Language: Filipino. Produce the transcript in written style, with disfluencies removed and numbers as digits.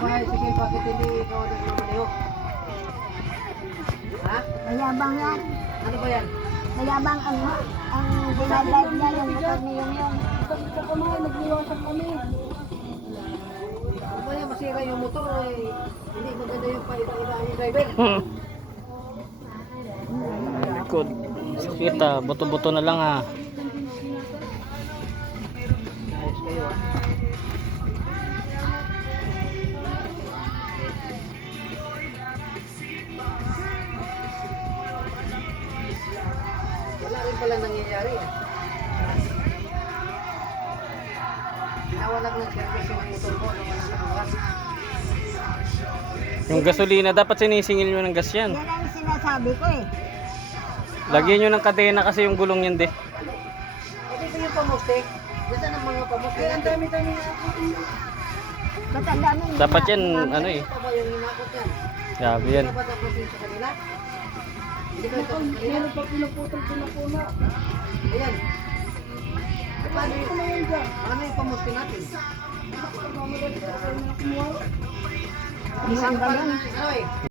tricycle, bakit hindi ikaw nagmamaliho? Ha? Mayabang yan. Ano ba yan? Mayabang ang dinadrive niya yung motor niya yun. Sa kamay, nag-iwasan kami. Ano ba yan? Masira yung motor eh. Hindi maganda yung paita-itaan yung driver. Likod. Kita, buto-buto na lang ha. Ayos kayo ah. Wala rin pala nangyayari ah. Nawalag ng service yung motor ko. Nawalag ng gas. Yung gasolina, dapat sinisingil nyo ng gas yan. Yan ang sinasabi ko eh. Lagyan nyo ng kadena kasi yung gulong yan de. Eh, dito yung pamuste. Ganda ng mga pamuste. Ang dami-dami na ako. Ba't ang dami? Dapat yan, ano eh. Ito ba yung hinakot yan? Grabe yan. Hindi ka ba tapusin sa kanila? Hindi ka tapos sa kanila? Meron pa pinaputol-pinapuna. Ayan. Paano Ano yung, yan dyan? ano yung pamuste natin? Mamadali pa kayo na kumuha. Isang ganun. Ano eh?